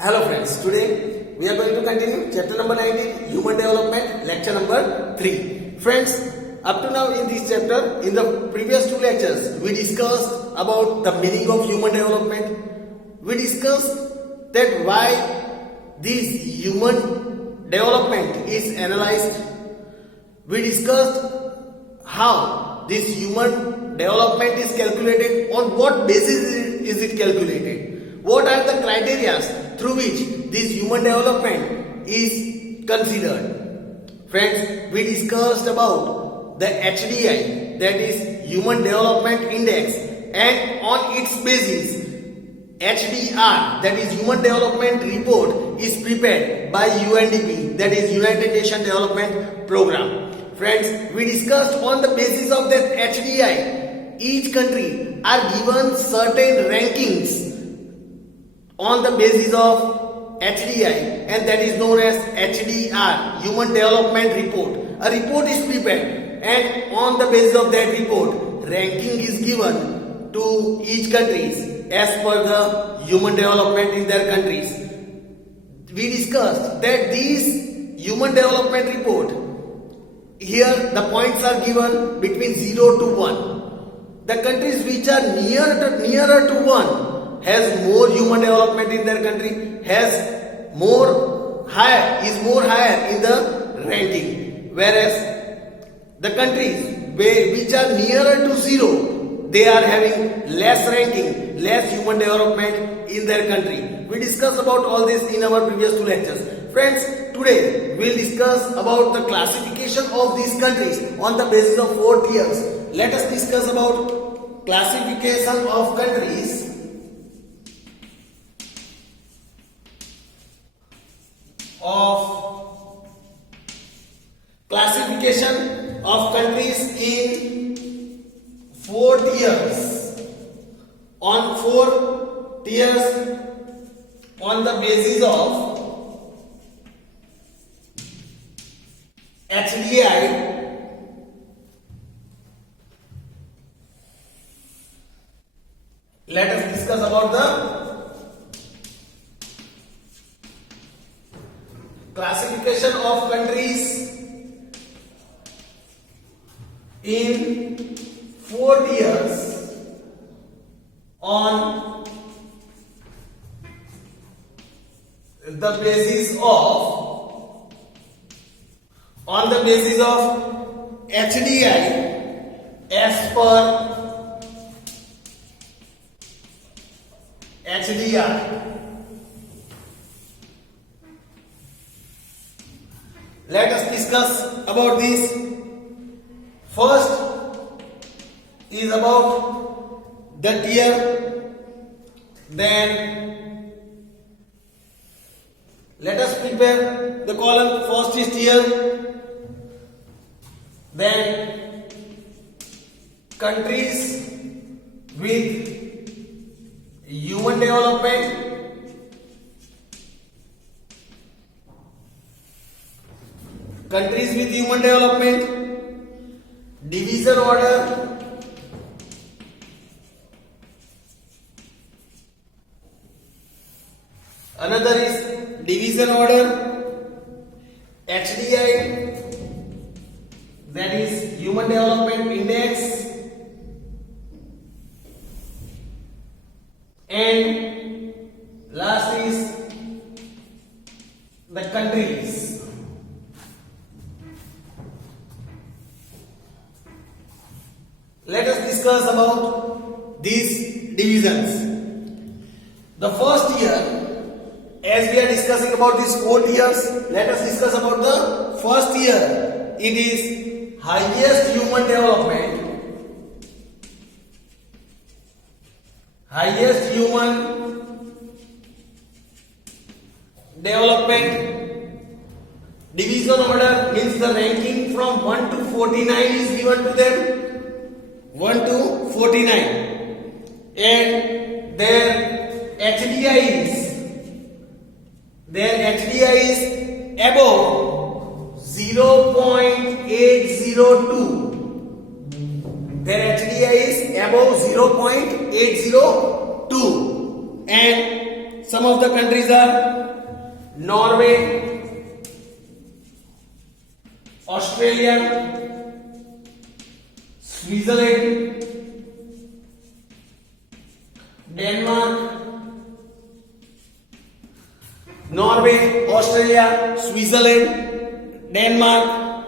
Hello friends, today we are going to continue chapter number 19, Human Development, lecture number 3. Friends, up to now in this chapter, in the previous two lectures, we discussed about the meaning of human development. We discussed that why this human development is analyzed. We discussed how this human development is calculated, on what basis is it calculated, what are the criteria through which this human development is considered. Friends, we discussed about the HDI, that is Human Development Index, and on its basis HDR, that is Human Development Report, is prepared by UNDP, that is United Nations Development Program. Friends, we discussed on the basis of that HDI, each country are given certain rankings on the basis of HDI, and that is known as HDR, Human Development Report. A report is prepared, and on the basis of that report, ranking is given to each countries as per the human development in their countries. We discussed that these Human Development Report, here the points are given between 0 to 1. The countries which are nearer to 1 has more human development in their country, is more higher in the ranking, whereas the countries which are nearer to 0, they are having less ranking, less human development in their country. We discussed about all this in our previous two lectures. Friends, today we will discuss about the classification of these countries on the basis of 4 tiers. Let us discuss about classification of countries in 4 tiers. On 4 tiers on the basis of HDI, let us discuss about the classification of countries in 4 tiers on the basis of HDI as per HDR. Let us discuss about this. First is about the tier, then let us prepare the column. First is tier, then countries with human development, division order, another is division order, HDI, that is Human Development Index, and last is the countries. Let us discuss about these divisions. The first tier, as we are discussing about these 4 tiers, let us discuss about the first tier. It is highest human development, division order means the ranking from 1 to 49 is given to them, 1 to 49, and their HDI is above 0.802. Their HDI is above 0.802, and some of the countries are Norway, Australia, Switzerland, Denmark, Norway, Australia, Switzerland, Denmark,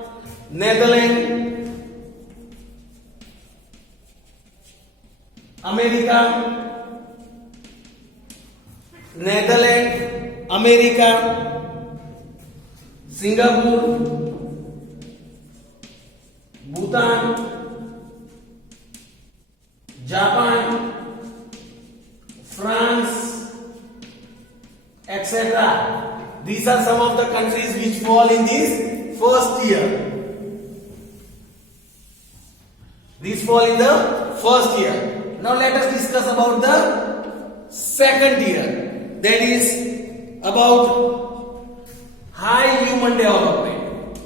Netherlands, America, Netherlands, America, Singapore, Bhutan, Japan, France, etc. These are some of the countries which fall in this first tier. These fall in the first tier. Now let us discuss about the second tier. That is about high human development.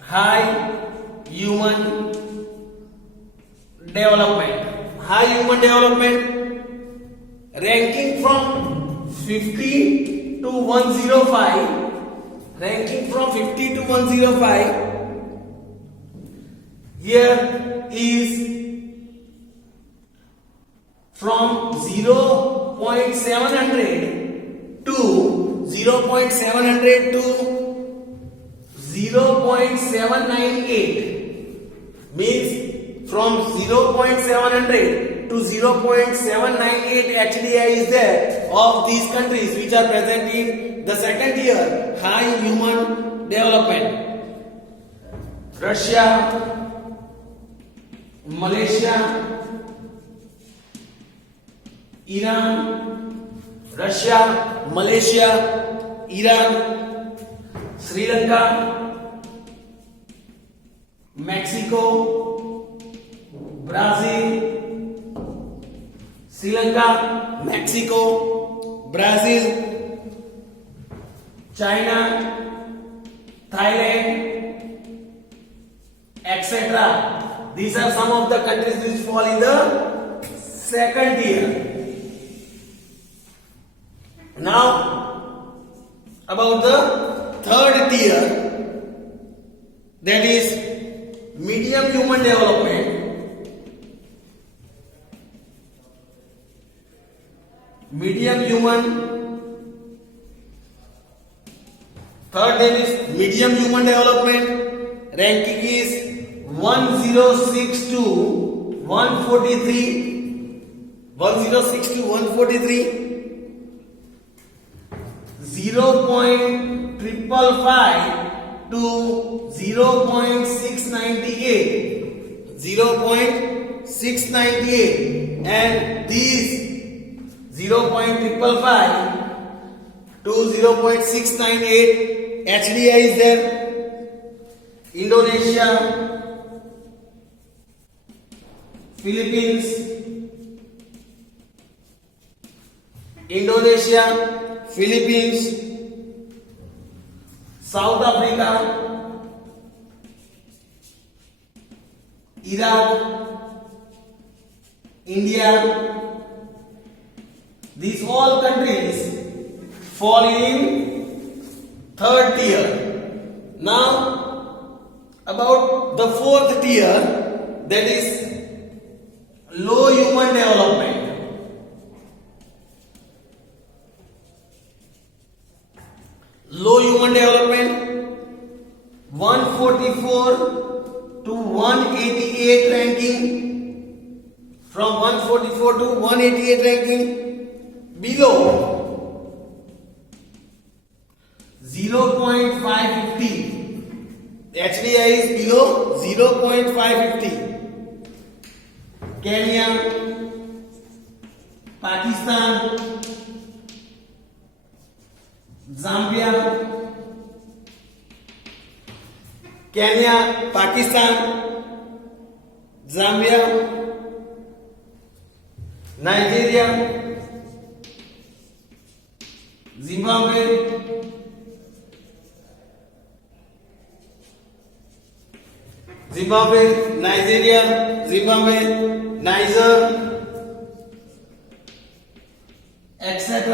High human development. High human development ranking from 50 to 105. Ranking from 50 to 105. Here is from 0.700 to 0.700 to 0.798, means from 0.700 to 0.798 HDI is there of these countries which are present in the second tier, high human development. Russia, Malaysia, Iran, Russia, Malaysia, Iran, Sri Lanka, Mexico, Brazil, Sri Lanka, Mexico, Brazil, China, Thailand, etc. These are some of the countries which fall in the second tier. Now, about the third tier, that is medium human development. Medium human. Third name is medium human development. Ranking is 106 to 143. 106 to 143. 0.555 to 0.698. 0.698, and these 0.555 to 0.698 HDI is there. Indonesia, Philippines, Indonesia, Philippines, South Africa, Iraq, India. These all countries fall in third tier. Now, about the fourth tier, that is low human development. Low human development, 144 to 188 ranking. From 144 to 188 ranking. Below 0.550. HDI is below 0.550. Kenya, Pakistan, Zambia, Kenya, Pakistan, Zambia, Nigeria, Zimbabwe, Nigeria, Zimbabwe, Niger, etc.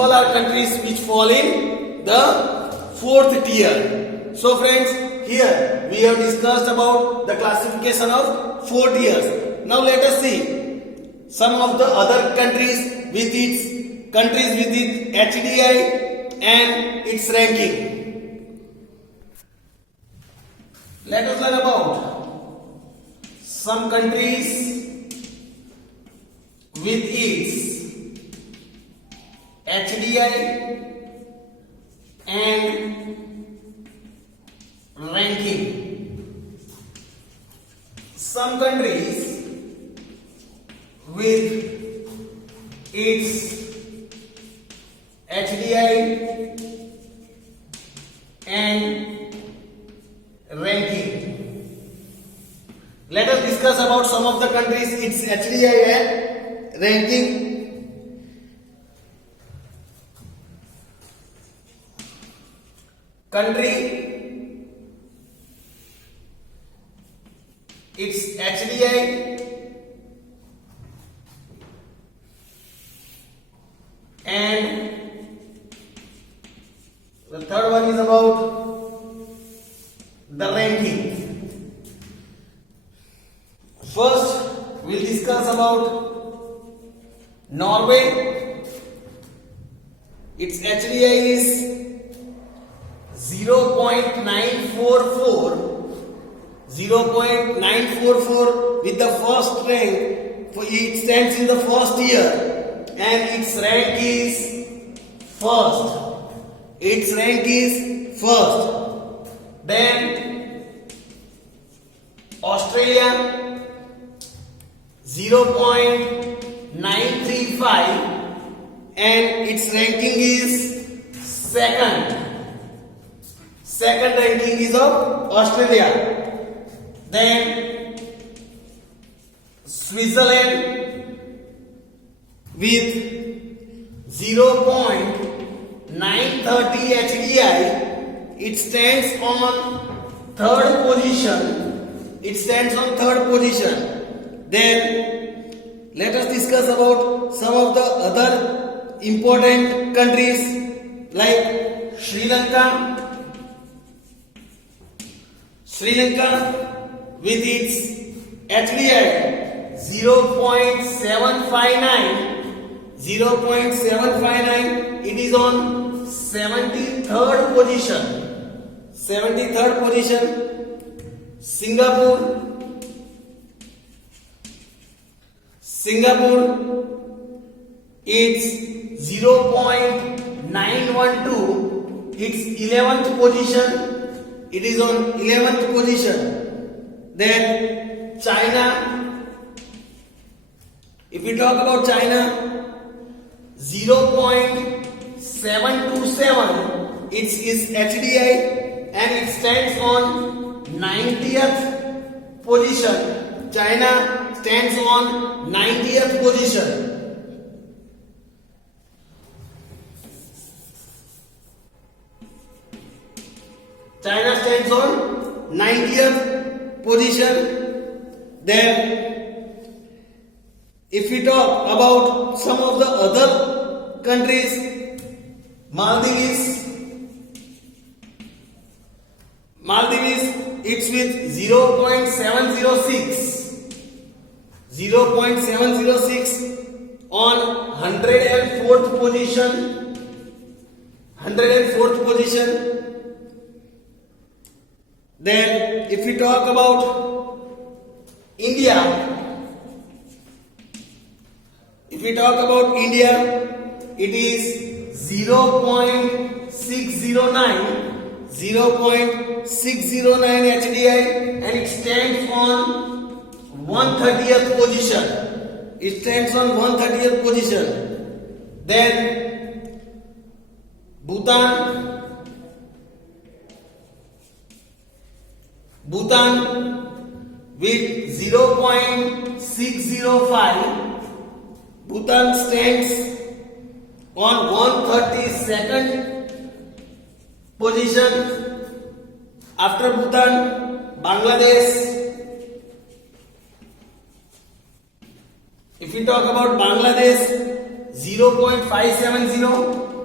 all are countries which fall in the fourth tier. So friends, here we have discussed about the classification of 4 tiers. Now let us see some of the other countries with its HDI and its ranking. Let us learn about some countries with its HDI and ranking. Some countries with its HDI and ranking. Let us discuss about some of the countries its HDI and ranking. Country, its HDI and the third one is about the ranking. First, we'll discuss about Norway. Its HDI is 0.944 with the first rank. It stands in the first tier and its rank is first. Its rank is first. Then Australia 0.935 and its ranking is second. Second ranking is of Australia. Then Switzerland with 0.930 HDI. It stands on third position. It stands on third position. Then let us discuss about some of the other important countries like Sri Lanka. Sri Lanka with its HDI 0.759, it is on 73rd position. 73rd position. Singapore, it's 0.912, it's 11th position. It is on 11th position. Then China. If we talk about China, 0.727, it's HDI and it stands on 90th position. China stands on 90th position. China stands on 90th position. Then, if we talk about some of the other countries, Maldives, it's with 0.706 on 104th position. Then, if we talk about India, it is 0.609 HDI and it stands on 130th position. Then Bhutan with 0.605. Bhutan stands on 132nd position. After Bhutan, Bangladesh. If we talk about Bangladesh, 0.570.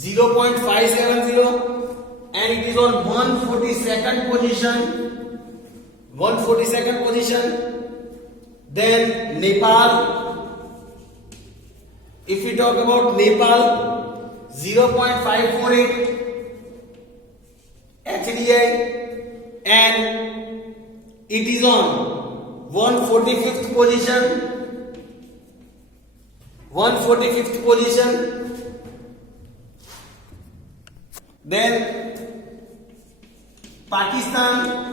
0.570, and it is on 142nd position. 142nd position. Then Nepal. If we talk about Nepal, 0.548 HDI, and it is on 145th position. 145th position. Then Pakistan.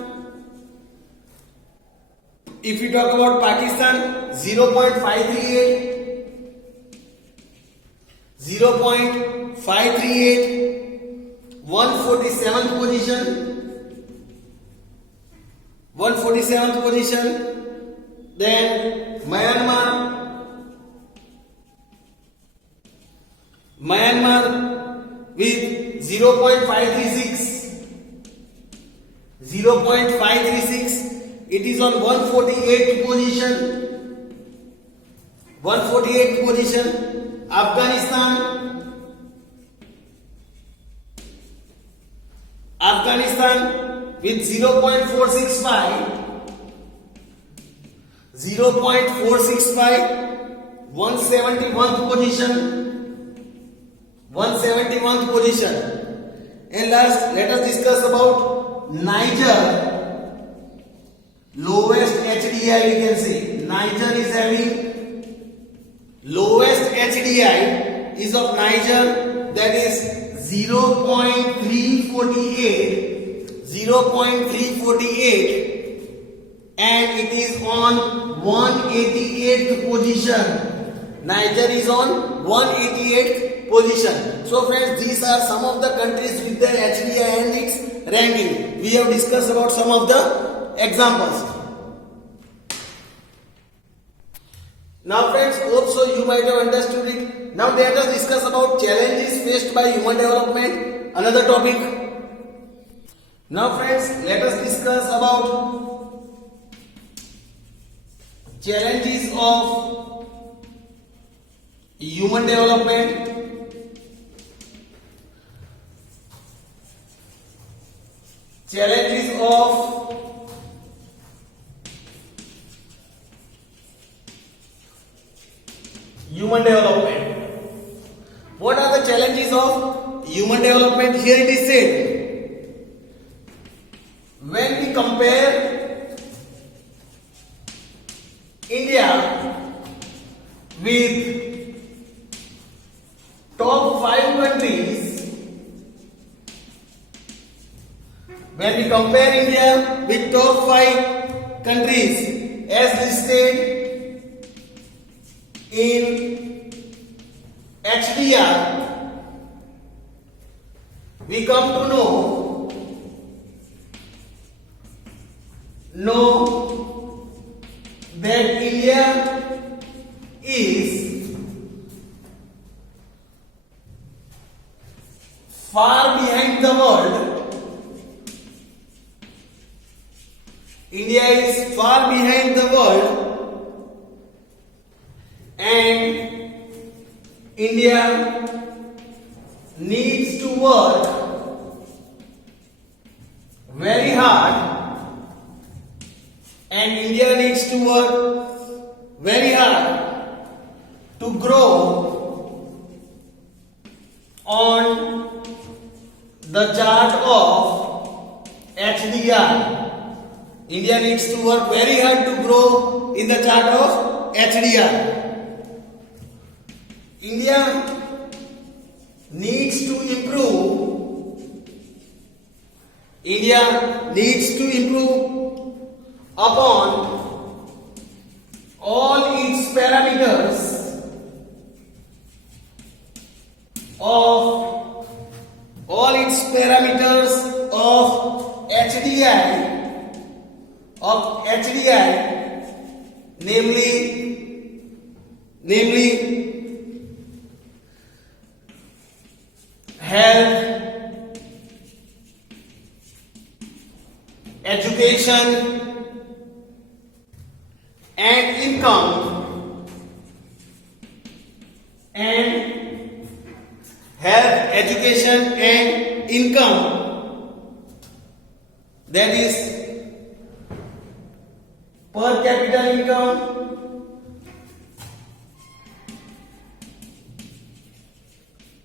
If we talk about Pakistan, 0.538, 147th position. 147th position. Then Myanmar with 0.536. 0.536. It is on 148th position. 148th position. Afghanistan with 0.465. 171st position. 171th position. And last, let us discuss about Niger. Lowest HDI, we can say Niger is having lowest HDI is of Niger, that is 0.348, and it is on 188th position. Niger is on 188th position. So friends, these are some of the countries with the HDI and its ranking. We have discussed about some of the examples. Now friends, also you might have understood it. Now let us discuss about challenges faced by human development, another topic. Now friends, let us discuss about challenges of human development. Challenges of human development. What are the challenges of human development? Here it is said, when we compare India with top 5 countries, when we compare India with top 5 countries as listed in HDR, we come to know that India is far behind the world. India is far behind the world, and India needs to work very hard, and India needs to work very hard to grow on the chart of HDR. India needs to work very hard to grow in the chart of HDR. India needs to improve. India needs to improve upon all its parameters of HDI, namely health, education, and income, health, education and income, that is per capita income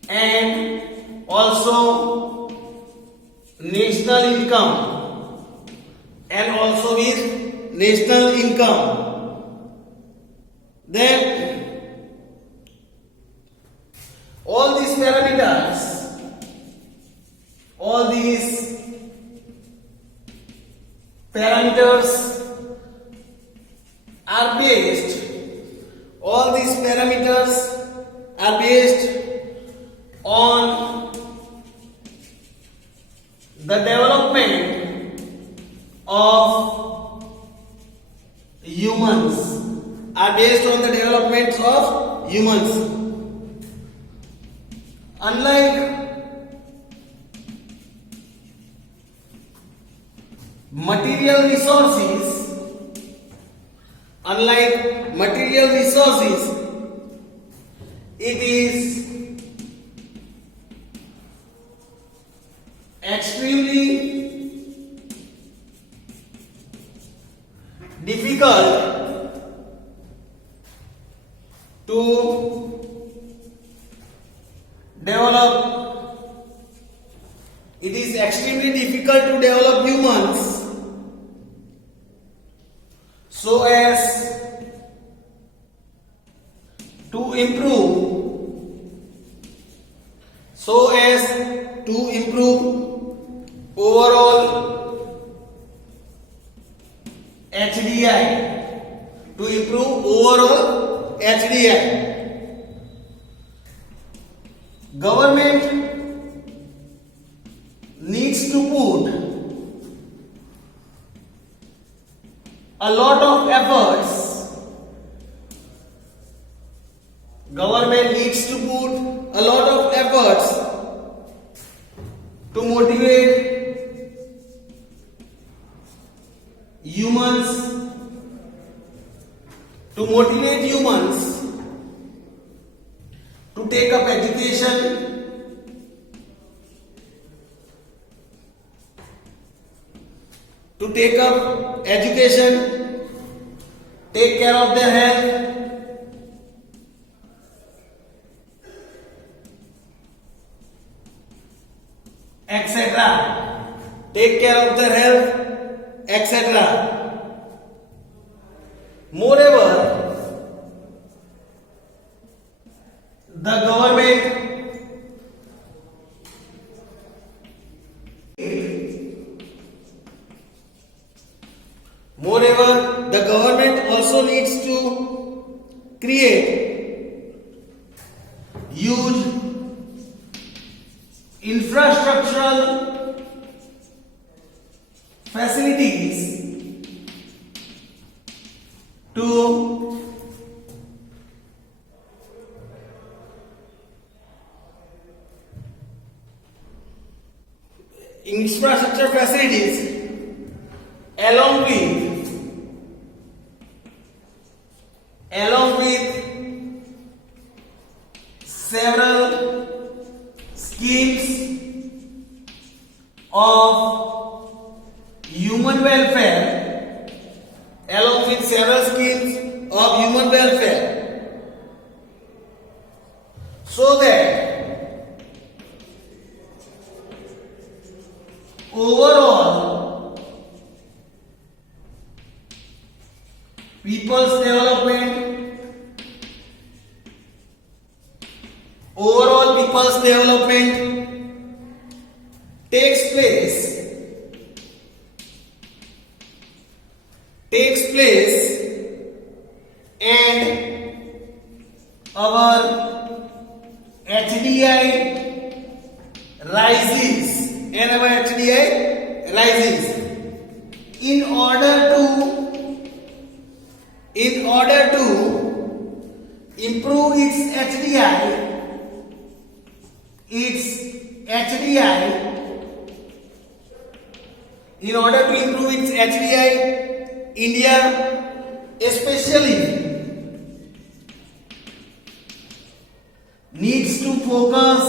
and also national income and also with national income. Then all these parameters are based on the development of humans, unlike material resources, it is extremely difficult to develop. It is extremely difficult to develop humans so as to improve overall HDI. Government needs to put a lot of efforts. To motivate humans to take up education, take care of their health, etc. Moreover, the government also needs to create huge infrastructural facilities to along with several schemes of human welfare, so that overall people's development takes place and our HDI rises in order to improve its HDI. In order to improve its HDI, India especially needs to focus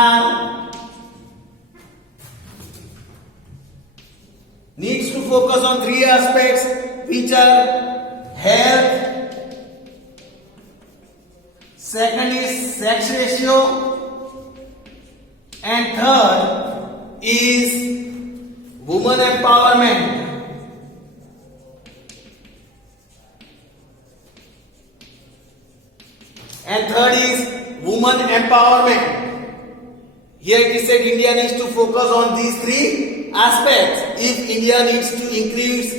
Bihar needs to focus on three aspects, which are health, second is sex ratio, and third is woman empowerment. And third is woman empowerment. Here it is said India needs to focus on these three aspects. If India needs to increase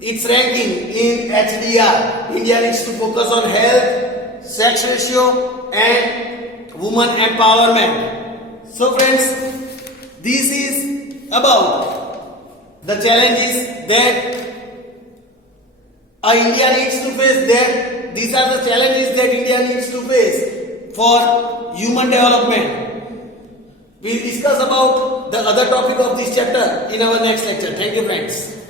its ranking in HDR, India needs to focus on health, sex ratio and woman empowerment. So friends, this is about the challenges that India needs to face. These are the challenges that India needs to face for human development. We will discuss about the other topic of this chapter in our next lecture. Thank you friends.